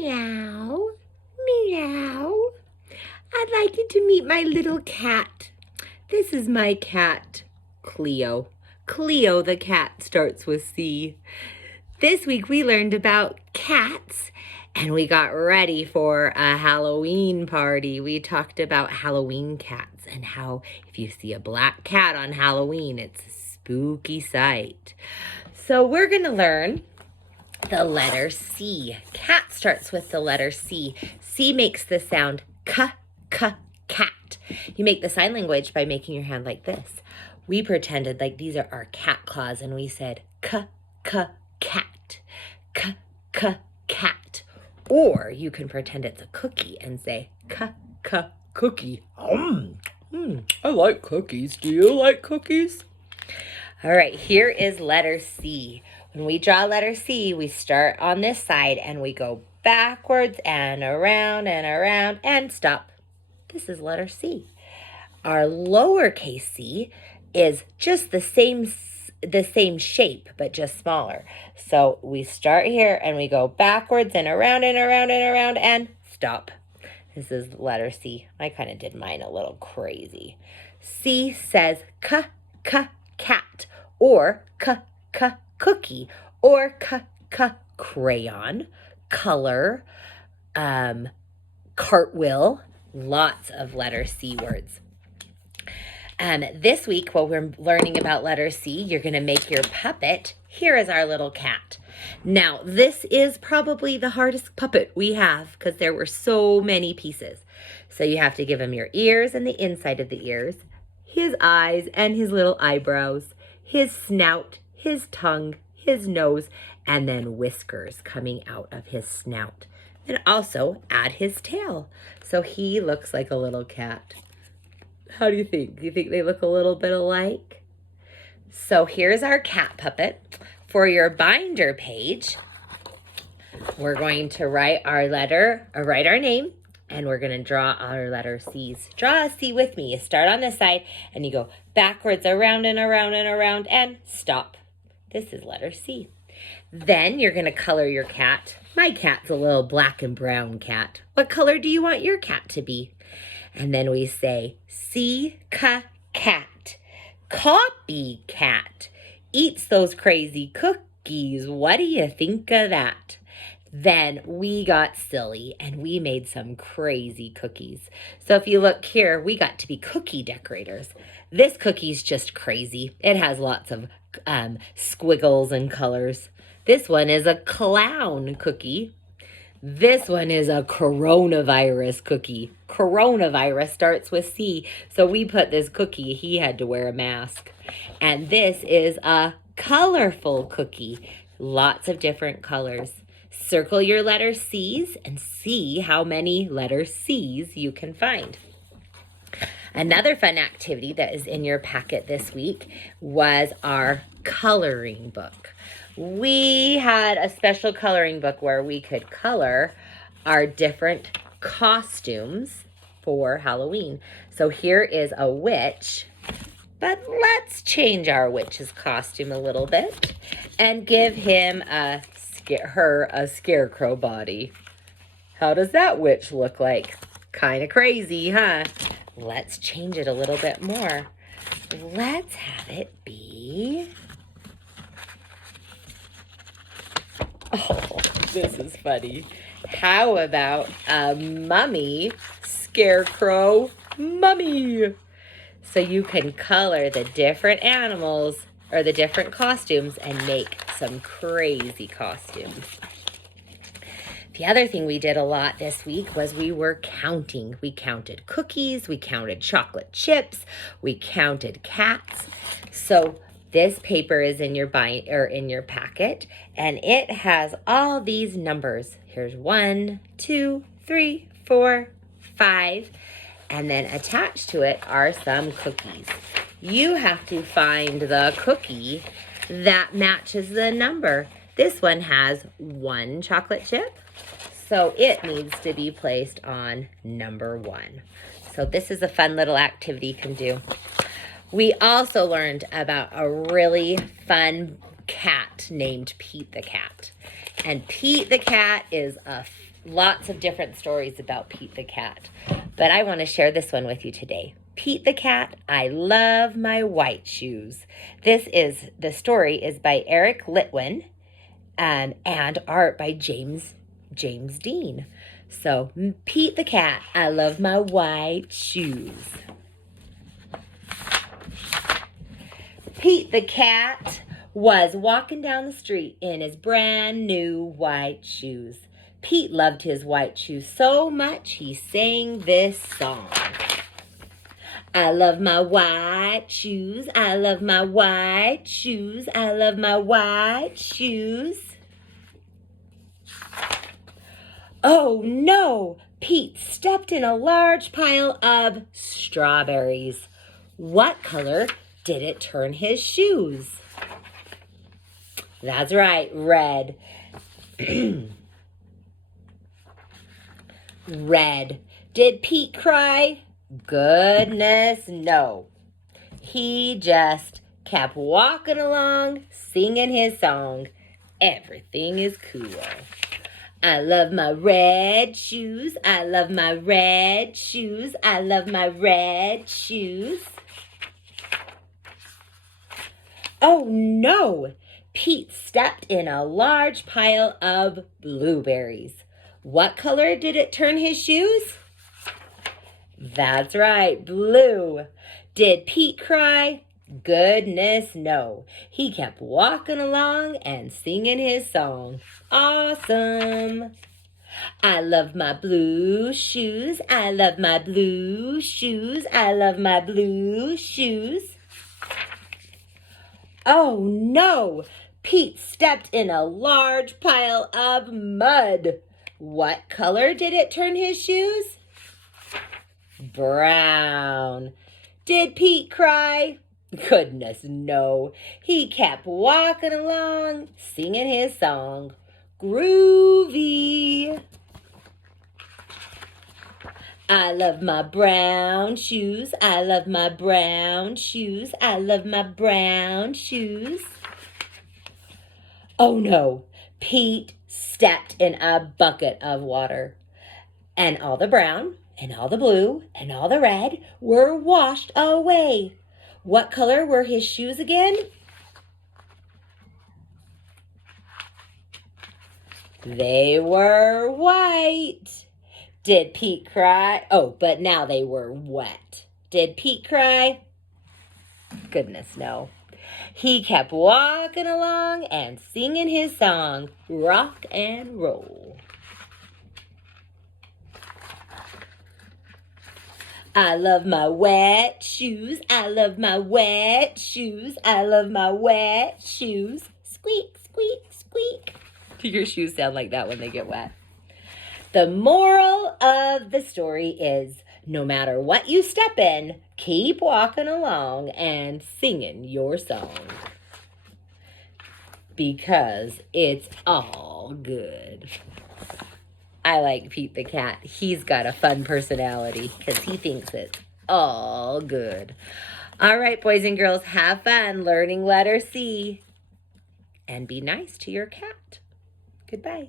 Meow, meow. I'd like you to meet my little cat. This is my cat, Cleo. Cleo the cat starts with C. This week we learned about cats and we got ready for a Halloween party. We talked about Halloween cats and how if you see a black cat on Halloween, it's a spooky sight. So we're going to learn the letter C. Cat starts with the letter C. C makes the sound k, cat. You make the sign language by making your hand like this. We pretended like these are our cat claws and we said k, cat. K, cat. Or you can pretend it's a cookie and say k, cookie. I like cookies. Do you like cookies? All right, here is letter C. When we draw letter C, we start on this side and we go backwards and around and stop. This is letter C. Our lowercase c is just the same shape, but just smaller. So we start here and we go backwards and around and stop. This is letter C. I kind of did mine a little crazy. C says k, cat, or k, cookie, or k, crayon, color, cartwheel, lots of letter C words. This week, while we're learning about letter C, you're going to make your puppet. Here is our little cat. Now, this is probably the hardest puppet we have because there were so many pieces. So you have to give him your ears and the inside of the ears, his eyes and his little eyebrows, his snout, his tongue, his nose, and then whiskers coming out of his snout. And also add his tail. So he looks like a little cat. How do you think? Do you think they look a little bit alike? So here's our cat puppet. For your binder page, we're going to write our name, and we're going to draw our letter C's. Draw a C with me. You start on this side, and you go backwards, around and stop. This is letter C. Then you're going to color your cat. My cat's a little black and brown cat. What color do you want your cat to be? And then we say, C, cat, copycat, eats those crazy cookies. What do you think of that? Then we got silly and we made some crazy cookies. So if you look here, we got to be cookie decorators. This cookie's just crazy. It has lots of squiggles and colors. This one is a clown cookie. This one is a coronavirus cookie. Coronavirus starts with C, so we put this cookie, he had to wear a mask. And this is a colorful cookie. Lots of different colors. Circle your letter C's and see how many letter C's you can find. Another fun activity that is in your packet this week was our coloring book. We had a special coloring book where we could color our different costumes for Halloween. So here is a witch, but let's change our witch's costume a little bit and give him her a scarecrow body. How does that witch look like? Kind of crazy, huh? Let's change it a little bit more. Let's have it be... Oh, this is funny. How about a mummy scarecrow mummy? So you can color the different animals or the different costumes and make some crazy costumes. The other thing we did a lot this week was we were counting. We counted cookies, we counted chocolate chips, we counted cats. So this paper is in your packet, and it has all these numbers. Here's 1, 2, 3, 4, 5, and then attached to it are some cookies. You have to find the cookie that matches the number. This one has 1 chocolate chip, so it needs to be placed on number 1. So this is a fun little activity you can do. We also learned about a really fun cat named Pete the cat. And Pete the cat is a lots of different stories about Pete the cat, but I want to share this one with you today. Pete the cat, I love my white shoes. The story is by Eric Litwin, and art by James Dean. So, Pete the cat, I love my white shoes. Pete the cat was walking down the street in his brand new white shoes. Pete loved his white shoes so much he sang this song. I love my white shoes, I love my white shoes, I love my white shoes. Oh no! Pete stepped in a large pile of strawberries. What color did it turn his shoes? That's right, red. Red. Did Pete cry? Goodness, no. He just kept walking along, singing his song. Everything is cool. I love my red shoes. I love my red shoes. I love my red shoes. Oh no! Pete stepped in a large pile of blueberries. What color did it turn his shoes? That's right, blue. Did Pete cry? Goodness, no. He kept walking along and singing his song. Awesome. I love my blue shoes. I love my blue shoes. I love my blue shoes. Oh no! Pete stepped in a large pile of mud. What color did it turn his shoes? Brown. Did Pete cry? Goodness, no. He kept walking along, singing his song. Groovy. I love my brown shoes. I love my brown shoes. I love my brown shoes. Oh no, Pete stepped in a bucket of water. And all the brown, and all the blue, and all the red were washed away. What color were his shoes again? They were white. Did Pete cry? Oh, but now they were wet. Did Pete cry? Goodness, no. He kept walking along and singing his song, rock and roll. I love my wet shoes. I love my wet shoes. I love my wet shoes. Squeak, squeak, squeak. Your shoes sound like that when they get wet. The moral of the story is, no matter what you step in, keep walking along and singing your song. Because it's all good. I like Pete the cat. He's got a fun personality because he thinks it's all good. All right, boys and girls, have fun learning letter C. And be nice to your cat. Goodbye.